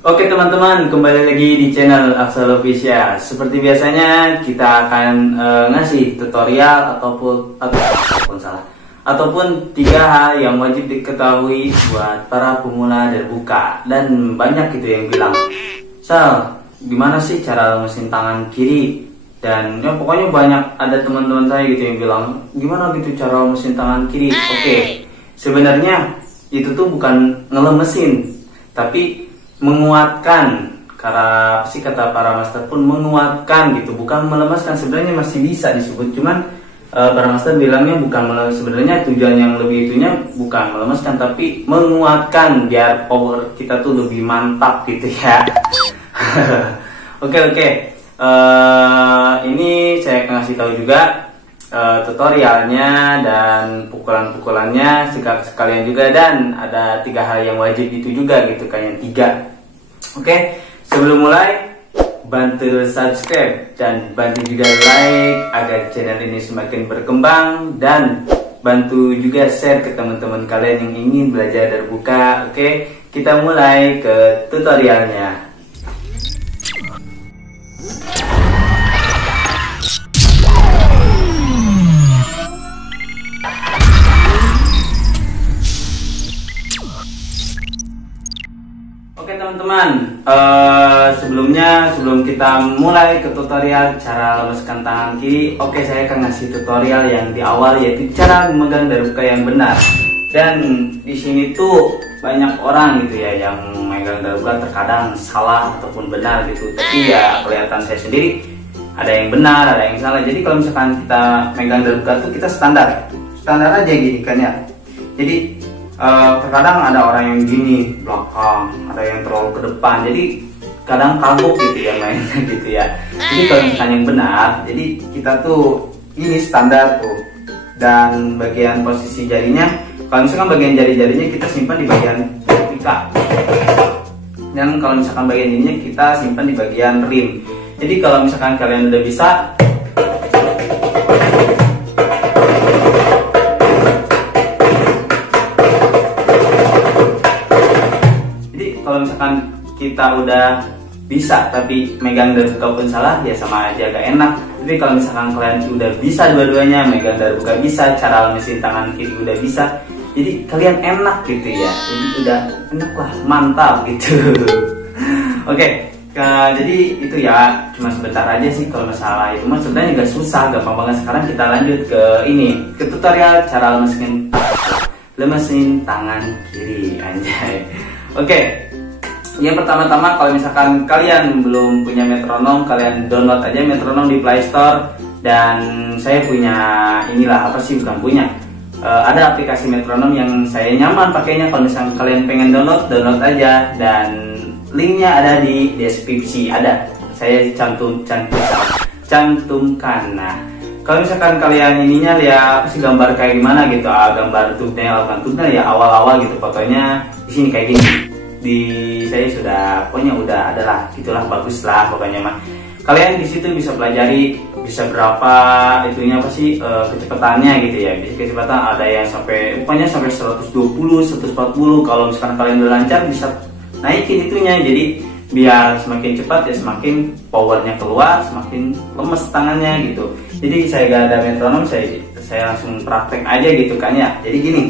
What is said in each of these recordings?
Oke teman-teman, kembali lagi di channel Axel Official. Seperti biasanya kita akan ngasih tutorial ataupun 3 hal yang wajib diketahui buat para pemula darbuka. Dan banyak gitu yang bilang, Sal, gimana sih cara lemesin tangan kiri? Dan ya pokoknya banyak ada teman-teman saya gitu yang bilang, gimana gitu cara lemesin tangan kiri? Oke, sebenarnya itu tuh bukan ngelemesin, tapi menguatkan. Karena sih kata para master pun menguatkan gitu, bukan melemaskan. Sebenarnya masih bisa disebut, cuman para master bilangnya bukan sebenarnya tujuan yang lebih itunya bukan melemaskan tapi menguatkan biar power kita tuh lebih mantap gitu ya. Oke. Ini saya akan kasih tahu juga tutorialnya dan pukulan-pukulannya sekalian juga, dan ada 3 hal yang wajib itu juga gitu, kayak 3. Oke, sebelum mulai bantu subscribe dan bantu juga like agar channel ini semakin berkembang, dan bantu juga share ke teman-teman kalian yang ingin belajar darbuka. Oke, kita mulai ke tutorialnya. Oke teman-teman, sebelum kita mulai ke tutorial cara lemeskan tangan kiri, saya akan ngasih tutorial yang di awal, yaitu cara memegang darbuka yang benar. Dan di sini tuh banyak orang gitu ya yang memegang darbuka terkadang salah ataupun benar gitu. Tapi ya kelihatan saya sendiri ada yang benar, ada yang salah. Jadi kalau misalkan kita megang darbuka tuh kita standar aja gini kan ya. Jadi terkadang ada orang yang gini belakang, ada yang terlalu ke depan, jadi kadang kagok gitu ya mainnya gitu ya. Jadi kalau misalnya yang benar, jadi kita tuh ini standar tuh. Dan bagian posisi jarinya, kalau misalkan bagian jari-jarinya kita simpan di bagian vertika, dan kalau misalkan bagian ininya kita simpan di bagian rim. Jadi kalau misalkan kalian udah bisa, kalau misalkan kita udah bisa tapi megang darbuka pun salah, ya sama aja gak enak. Tapi kalau misalkan kalian udah bisa dua-duanya, megang darbuka bisa, cara lemesin tangan kiri udah bisa, jadi kalian enak gitu ya. Jadi udah enak lah, mantap gitu. Oke, jadi itu ya, cuma sebentar aja sih kalau masalah itu mah sebenarnya gak susah, gampang banget. Sekarang kita lanjut ke tutorial cara lemesin tangan kiri, anjay. Oke. Yang pertama-tama, kalau misalkan kalian belum punya metronom, kalian download aja metronom di Play Store. Dan saya punya bukan punya, ada aplikasi metronom yang saya nyaman pakainya. Kalau misalkan kalian pengen download aja, dan linknya ada di deskripsi, ada saya cantumkan. Nah, kalau misalkan kalian lihat gambar kayak gimana gitu, gambar thumbnail ya awal-awal gitu, fotonya di sini kayak gini. Saya sudah pokoknya udah adalah gitulah, bagus lah pokoknya mah. Kalian di situ bisa pelajari bisa berapa itunya kecepatannya gitu ya. Bisa kecepatan ada yang sampai 120, 140. Kalau misalkan kalian udah lancar bisa naikin itunya. Jadi biar semakin cepat ya semakin powernya keluar, semakin lemes tangannya gitu. Jadi saya gak ada metronom, saya langsung praktek aja gitu kan ya. Jadi gini,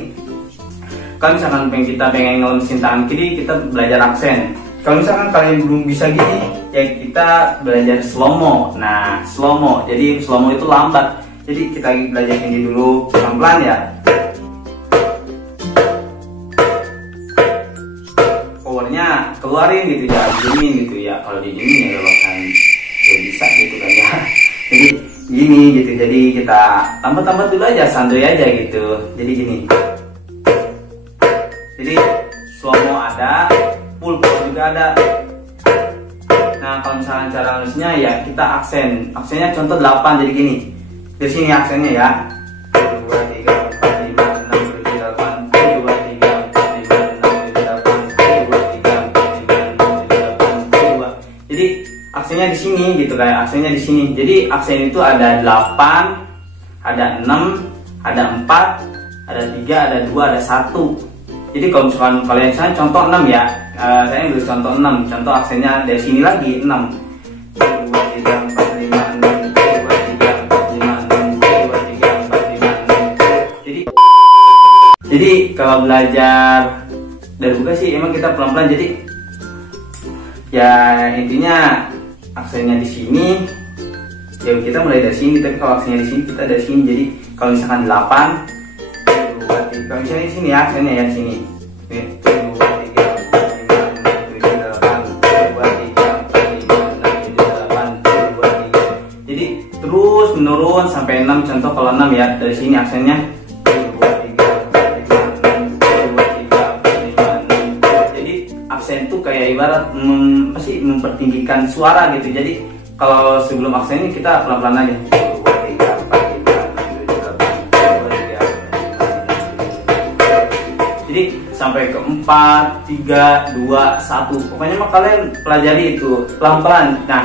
kalau misalkan kita pengen ngelemesin tangan kiri, kita belajar aksen. Kalau misalkan kalian belum bisa gini, ya kita belajar slow-mo. Nah, slow-mo, jadi slow-mo itu lambat. Jadi kita belajar ini dulu pelan-pelan ya. Powernya keluarin gitu, jangan dingin gitu ya. Kalau diginin ya kalau kan gak bisa gitu kan ya. Jadi gini gitu, jadi kita tambah-tambah dulu aja, santuy aja gitu. Jadi gini. Jadi slow-mo ada, full power juga ada. Nah, kalau misalnya cara nulisnya ya kita aksennya contoh 8, jadi gini. Dari sini aksennya ya. 2, 3, 4, 5, 6, 7, 8, 2, 3, 4, 5, 6, 7, 8, 2. Jadi aksennya di sini gitu, kayak aksennya di sini. Jadi aksen itu ada 8, ada 6, ada 4, ada 3, ada 2, ada 1. Jadi kalau misalkan kalian misalnya contoh 6 ya, saya ambil contoh 6, contoh aksennya dari sini lagi 6. 2, 3, 4, 5, 6, 2, 3, 4, 5, 6, 2, 3, 4, 5, 6. Jadi kalau belajar dari buka sih emang kita pelan-pelan, jadi ya intinya aksennya di sini ya kita mulai dari sini, tapi kalau aksennya di sini kita dari sini. Jadi kalau misalkan 8, 2, 3, kalau misalnya di sini ya aksennya ya di sini. 2, 3, 4, 5, 6, 7, 8, 2, 3, 4, 5, 6, 7, 8, 2, 3. Jadi terus menurun sampai 6. Contoh kalau 6 ya dari sini aksennya 2, 3, 4, 5, 6, 2, 3, 4, 5, 6. Jadi aksen itu kayak ibarat mempertinggikan suara gitu. Jadi kalau sebelum aksen ini kita pelan-pelan aja. 2, 3, 4, 5, 6, 7, 8, 2, 3, 4, 5, 6, 7. Jadi sampai ke 4, 3, 2, 1. Pokoknya mah kalian pelajari itu pelan-pelan. Nah,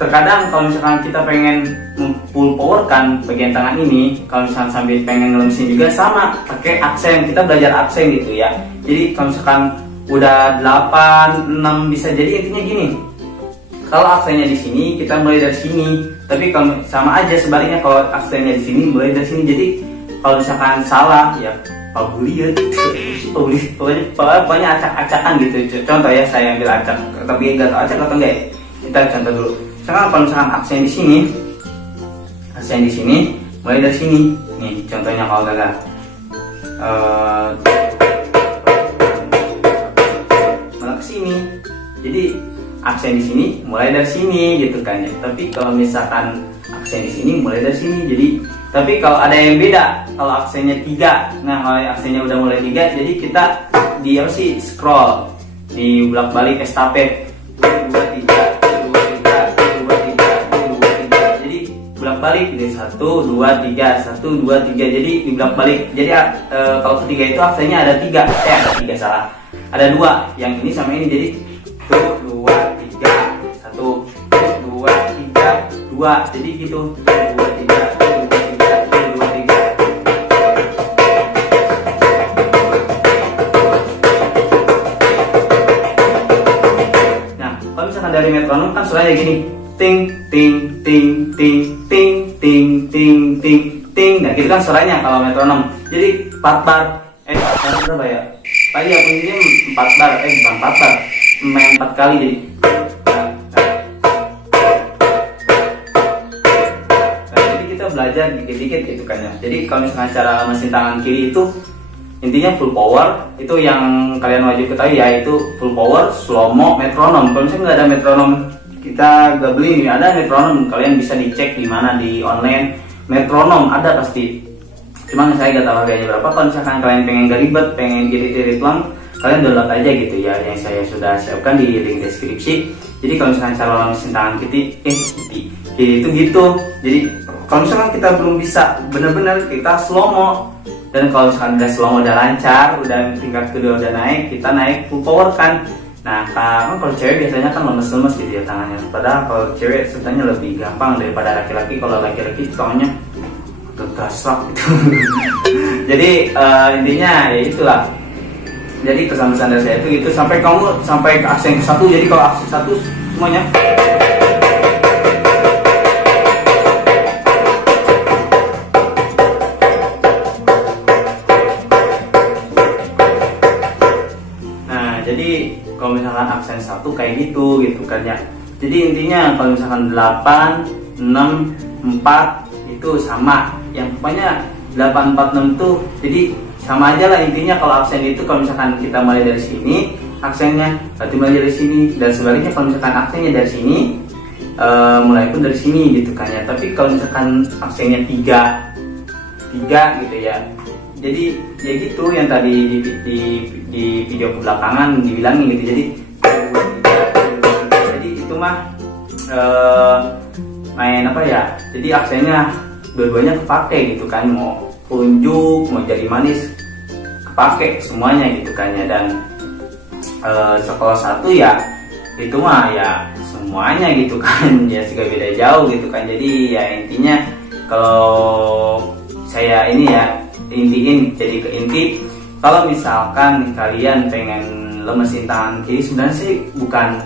terkadang kalau misalkan kita pengen full power kan bagian tangan ini, kalau misalkan sambil pengen ngelemesin juga sama pakai aksen. Kita belajar aksen gitu ya. Jadi kalau misalkan udah 8, 6 bisa, jadi intinya gini. Kalau aksennya di sini, kita mulai dari sini. Tapi kalau sama aja sebaliknya, kalau aksennya di sini mulai dari sini. Jadi kalau misalkan salah ya pabulian, pokoknya acak-acakan gitu. Contoh ya, saya ambil acak, tapi nggak tahu acak atau enggak ya. Kita contoh dulu. Sekarang kalau misalkan aksen di sini, mulai dari sini. Nih contohnya kalau gagal. Malah ke sini. Jadi aksen di sini mulai dari sini gitu kan ya. Tapi kalau misalkan aksen di sini mulai dari sini. Jadi tapi kalau ada yang beda, kalau aksennya 3, nah kalau aksennya udah mulai 3, jadi kita di apa sih scroll, di bolak-balik estafet 2, 3, 2, 3, 2, 3, 2, 3. Jadi bolak-balik dari 1, 2, 3, 1, 2, 3. Jadi di bolak-balik. Jadi kalau ketiga itu aksennya ada 3. Ada 3 salah. Ada 2, yang ini sama ini. Jadi 1, 2, 3, 1, 2, 3, 2. Jadi gitu. 2, 3, 2, 3, 2, 3. Nah, kalau misalkan dari metronom kan suaranya gini. Ting, ting, ting, ting, ting, ting, ting, ting, ting. Nah, gitu kan suaranya kalau metronom. Jadi 4 bar. 4 bar berapa ya? Tadi aku ini 4 bar. Bukan 4 bar. Main 4 kali jadi. Jadi kita belajar dikit-dikit gitu kan ya. Jadi kalau misalkan cara mesin tangan kiri itu intinya full power, itu yang kalian wajib ketahui ya, itu full power, slow mo, metronom. Kalau misalnya nggak ada metronom, kita gak beli, ada metronom, kalian bisa dicek di mana di online. Metronom ada pasti. Cuman saya nggak tahu harganya berapa. Kalau misalkan kalian pengen gak ribet, pengen irit-irit doang, kalian download aja gitu ya, yang saya sudah siapkan di link deskripsi. Jadi kalau misalkan cara mesin tangan kiri itu gitu. Jadi kalau misalkan kita belum bisa bener-bener, kita slow mo. Dan kalau misalkan udah slow mo, udah lancar, udah tingkat kedua udah naik, kita naik full power kan. Nah, karena kalau cewek biasanya kan lemes-lemes gitu ya tangannya. Padahal kalau cewek sebenarnya lebih gampang daripada laki-laki. Kalau laki-laki tangannya kegaslak gitu. Jadi intinya ya itulah. Jadi pesan-pesan dari saya itu sampai kamu sampai ke aksen ke 1. Jadi kalau aksen 1 semuanya. Nah, jadi kalau misalkan aksen 1 kayak gitu kan ya. Jadi intinya kalau misalkan 8, 6, 4 itu sama. Yang pokoknya 8, 4, 6 tuh jadi sama aja lah intinya. Kalau aksen itu kalau misalkan kita mulai dari sini aksennya, berarti mulai dari sini, dan sebaliknya kalau misalkan aksennya dari sini mulai pun dari sini gitu kan ya. Tapi kalau misalkan aksennya 3 gitu ya, jadi ya gitu yang tadi di video kebelakangan dibilangin gitu. Jadi itu mah main apa ya, jadi aksennya dua-duanya kepake gitu kan, mau kunjuk, mau jadi manis, kepake semuanya gitu kan ya. Dan sekolah 1 ya itu mah ya semuanya gitu kan ya, juga beda jauh gitu kan. Jadi ya intinya kalau saya ini ya intiin, jadi ke inti, kalau misalkan kalian pengen lemesin tangan kiri, sebenarnya sih bukan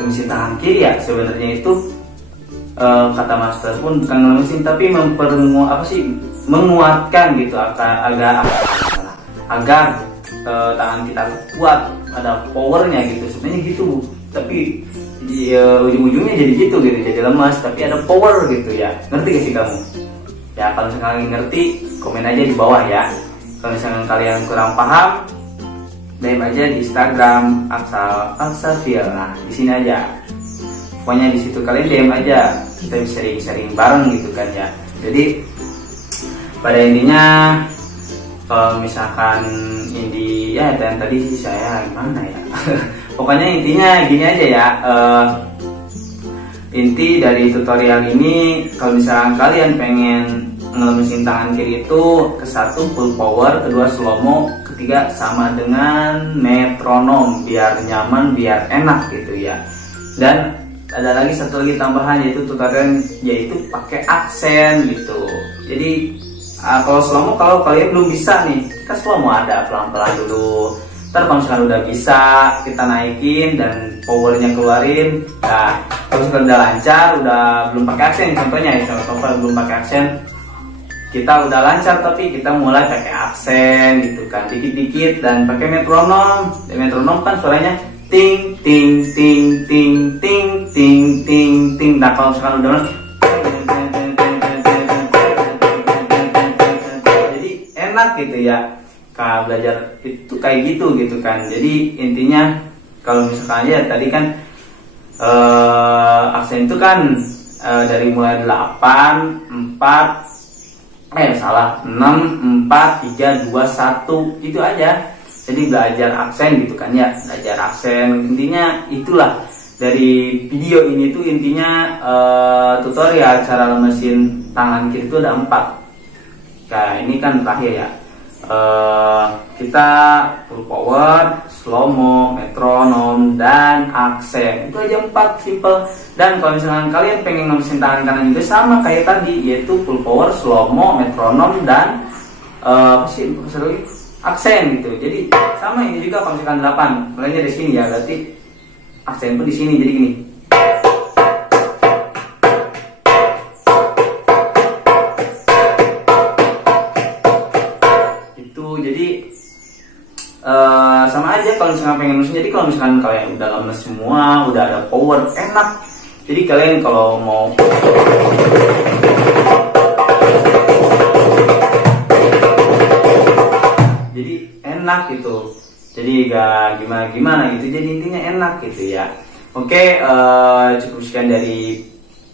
lemesin tangan kiri ya, sebenarnya itu kata master pun bukan lemesin tapi menguatkan gitu agar tangan kita kuat, ada powernya gitu, sebenarnya gitu. Tapi ujung-ujungnya jadi gitu, jadi lemas tapi ada power gitu ya. Ngerti gak sih kamu? Ya kalau misalkan kalian ngerti, komen aja di bawah ya. Kalau misalkan kalian kurang paham, DM aja di Instagram Aksafil. Nah di sini aja. Pokoknya di situ kalian DM aja, kita bisa sharing bareng gitu kan ya. Jadi pada intinya kalau misalkan ini ya dan tadi sih saya gimana ya. Pokoknya intinya gini aja ya. Inti dari tutorial ini, kalau misalkan kalian pengen ngelemesin tangan kiri itu, ke-1 full power, kedua slow mo, ketiga sama dengan metronom biar nyaman, biar enak gitu ya. Dan ada lagi satu lagi tambahan, yaitu tutorial yaitu pakai aksen gitu. Jadi kalau slow mo, kalau kalian belum bisa nih, kita slow mo ada pelan-pelan dulu. Ntar kalau misalkan udah bisa, kita naikin dan powernya keluarin. Nah kalau misalkan udah lancar, udah belum pakai aksen, contohnya ya, contoh belum pakai aksen, kita udah lancar tapi kita mulai pakai aksen gitu kan, dikit-dikit dan pakai metronom. Dan metronom kan suaranya ting ting ting ting ting ting ting ting. Nah kalau misalkan udah jadi enak gitu ya. Kak belajar itu kayak gitu kan. Jadi intinya kalau misalkan ya tadi kan aksen itu kan dari mulai 8, 4 6, 4, 3, 2, 1 itu aja. Jadi belajar aksen gitu kan ya, belajar aksen. Intinya itulah dari video ini tuh intinya tutorial cara lemesin tangan kiri itu ada 4. Nah ini kan terakhir ya. Kita full power, slow mo, metronom, dan aksen. Itu aja 4 simple. Dan kalau misalkan kalian pengen ngelemesin tangan kanan juga sama kayak tadi, yaitu full power, slow mo, metronom, dan aksen gitu. Jadi sama ini juga kalau misalkan 8, mulainya dari sini ya, berarti aksen pun di sini. Jadi gini. Sama aja kalau misalkan pengen lemesin. Jadi kalau misalkan kalian udah lemes semua, udah ada power, enak. Jadi kalian kalau mau jadi enak gitu. Jadi gak gimana gitu. Jadi intinya enak gitu ya. Oke, cukup sekian dari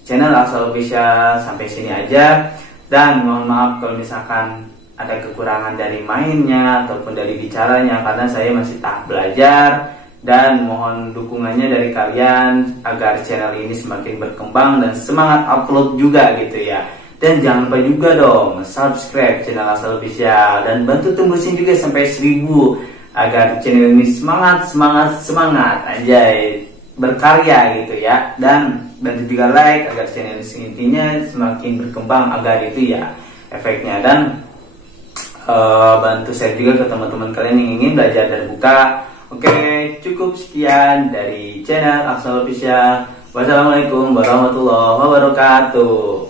channel Aksal Official, sampai sini aja. Dan mohon maaf kalau misalkan ada kekurangan dari mainnya ataupun dari bicaranya, karena saya masih tahap belajar. Dan mohon dukungannya dari kalian agar channel ini semakin berkembang dan semangat upload juga gitu ya. Dan jangan lupa juga dong subscribe channel Aksal Official dan bantu tembusin juga sampai 1000 agar channel ini semangat anjay berkarya gitu ya. Dan bantu juga like agar channel ini intinya semakin berkembang agar itu ya efeknya. Dan bantu share juga ke teman-teman kalian yang ingin belajar dan buka. Oke, cukup sekian dari channel Aksal Official. Wassalamualaikum warahmatullahi wabarakatuh.